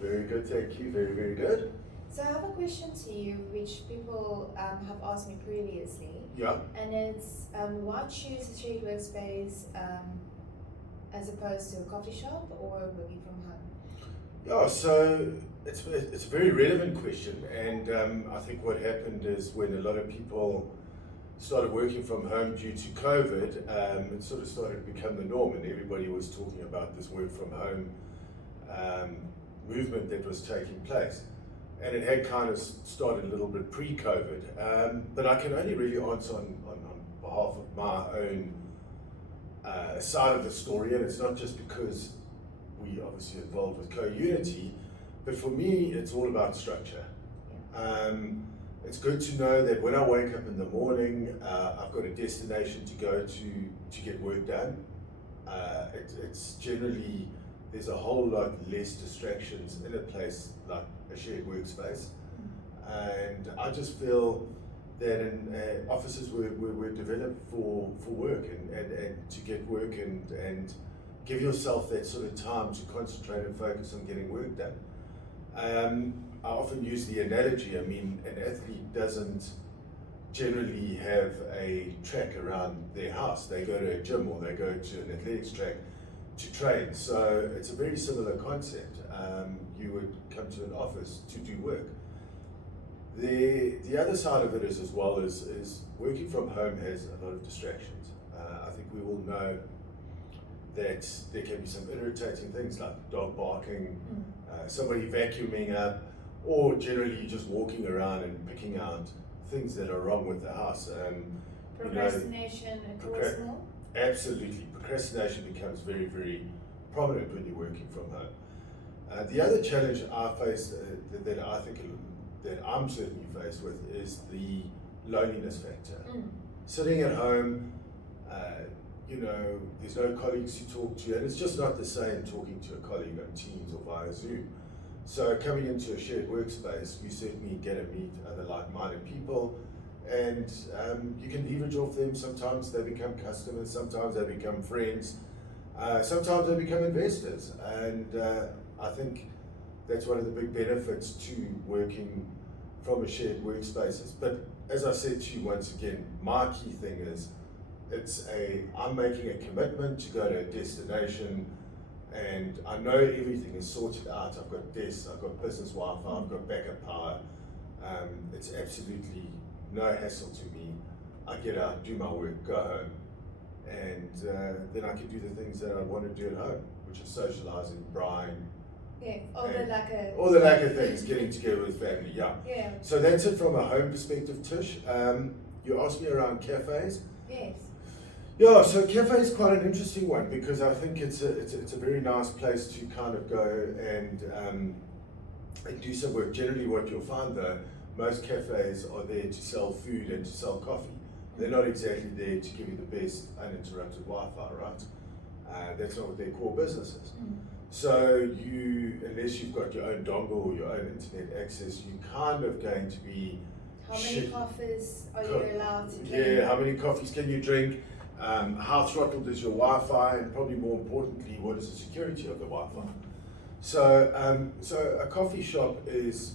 Very good, thank you. Very, very good. So I have a question to you, which people have asked me previously, Yeah. and it's why choose a shared workspace as opposed to a coffee shop or working from home? Yeah, so it's a very relevant question, and I think what happened is when a lot of people started working from home due to COVID, it sort of started to become the norm, and everybody was talking about this work from home um, movement that was taking place. And it had kind of started a little bit pre-COVID, but I can only really answer on behalf of my own side of the story, and it's not just because we obviously involved with co-unity, but for me it's all about structure. It's good to know that when I wake up in the morning, I've got a destination to go to get work done. It's generally, there's a whole lot less distractions in a place like a shared workspace, and I just feel that in offices were developed for work and to get work and give yourself that sort of time to concentrate and focus on getting work done. I often use the analogy, I mean, an athlete doesn't generally have a track around their house. They go to a gym or they go to an athletics track to train. So it's a very similar concept. You would come to an office to do work. The other side of it is as well is working from home has a lot of distractions. I think we all know that there can be some irritating things like dog barking, somebody vacuuming up, or generally just walking around and picking out things that are wrong with the house. Procrastination at all? Absolutely. Procrastination becomes very, very prominent when you're working from home. The other challenge I face, that I think that I'm certainly faced with, is the loneliness factor. Sitting at home, there's no colleagues to talk to, and it's just not the same talking to a colleague on Teams or via Zoom. So coming into a shared workspace, you certainly get to meet other like-minded people, and you can leverage off them. Sometimes they become customers, sometimes they become friends, sometimes they become investors, and I think that's one of the big benefits to working from a shared workspaces. But as I said to you once again, my key thing is I'm making a commitment to go to a destination, and I know everything is sorted out. I've got desks, I've got business Wi-Fi, I've got backup power. It's absolutely no hassle to me. I get out, do my work, go home, and then I can do the things that I want to do at home, which is socializing, brine, all the lacquer things, getting together with family. Yeah. So that's it from a home perspective, Tish. You asked me around cafes. Yes. Yeah, so cafe is quite an interesting one, because I think it's a very nice place to kind of go and do some work. Generally what you'll find though, most cafes are there to sell food and to sell coffee. They're not exactly there to give you the best uninterrupted Wi-Fi, right? That's not what their core business is. So unless you've got your own dongle or your own internet access, you're kind of going to be... How many coffees are you allowed to drink? Yeah, how many coffees can you drink? How throttled is your Wi-Fi, and probably more importantly, what is the security of the Wi-Fi? So a coffee shop is,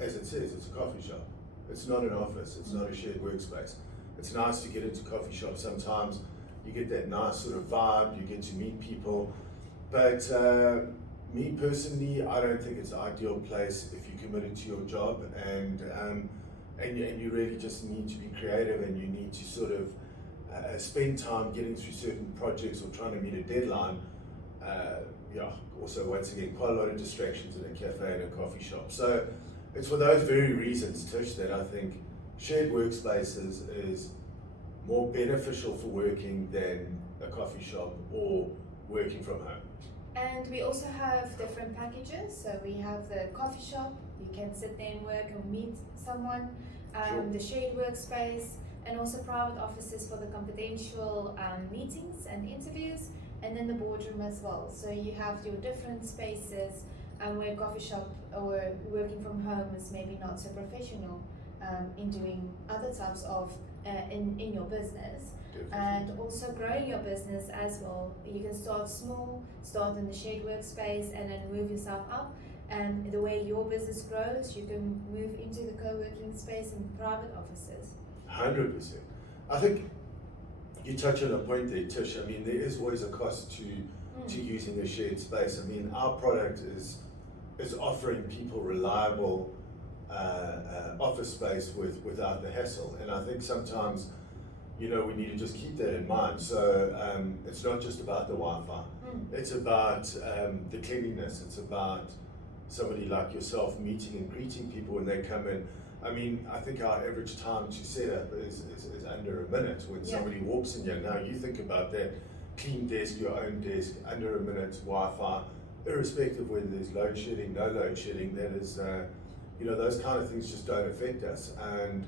as it says, it's a coffee shop. It's not an office, it's not a shared workspace. It's nice to get into coffee shops sometimes. You get that nice sort of vibe, you get to meet people. But me personally, I don't think it's an ideal place if you're committed to your job, and you really just need to be creative, and you need to sort of spend time getting through certain projects or trying to meet a deadline. Also, once again, quite a lot of distractions in a cafe and a coffee shop. So it's for those very reasons, Tish, that I think shared workspaces is more beneficial for working than a coffee shop or working from home. And we also have different packages. So we have the coffee shop, you can sit there and work and meet someone, Sure. The shared workspace, and also private offices for the confidential meetings and interviews, and then the boardroom as well. So you have your different spaces, where coffee shop or working from home is maybe not so professional in doing other types of in your business. And also growing your business as well. You can start small, start in the shared workspace, and then move yourself up. and the way your business grows, you can move into the co-working space and private offices. 100%. I think you touch on a point there, Tish. I mean, there is always a cost to using a shared space. I mean, our product is offering people reliable office space without the hassle, and I think sometimes, you know, we need to just keep that in mind. So it's not just about the Wi-Fi, it's about the cleanliness, it's about somebody like yourself meeting and greeting people when they come in. I mean, I think our average time to set up is under a minute when somebody walks in here. Now you think about that, clean desk, your own desk, under a minute, Wi-Fi, irrespective whether there's load shedding, no load shedding, that is, you know, those kind of things just don't affect us. And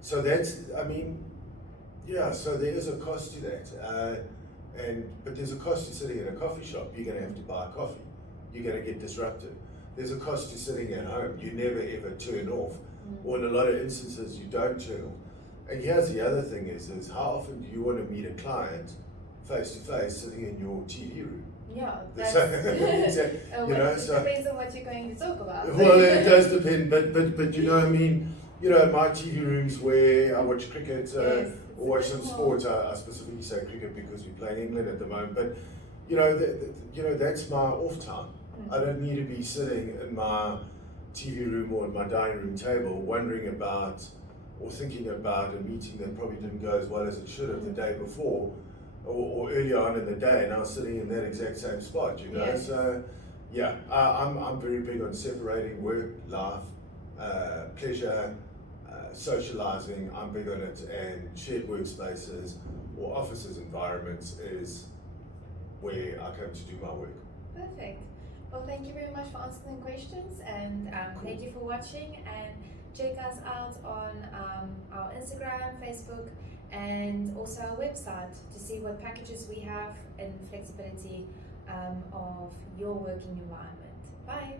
so that's, I mean, yeah, so there is a cost to that. But there's a cost to sitting in a coffee shop. You're going to have to buy coffee. You're going to get disrupted. There's a cost to sitting at home. You never ever turn off. Or in a lot of instances, you don't turn off. And here's the other thing is how often do you want to meet a client face to face sitting in your TV room? Yeah, that's exactly. You know, it depends on what you're going to talk about. Well, it does depend, but you know what I mean? You know, my TV rooms where I watch cricket or watch some sports, I specifically say cricket because we play in England at the moment, but you know, that's my off time. I don't need to be sitting in my TV room or at my dining room table wondering about or thinking about a meeting that probably didn't go as well as it should have the day before or earlier on in the day, and I was sitting in that exact same spot, you know. Yes. So yeah, I'm very big on separating work, life, pleasure, socializing. I'm big on it, and shared workspaces or offices environments is where I come to do my work. Perfect. Well, thank you very much for answering the questions, and thank you for watching, and check us out on our Instagram, Facebook, and also our website to see what packages we have and flexibility of your working environment. Bye.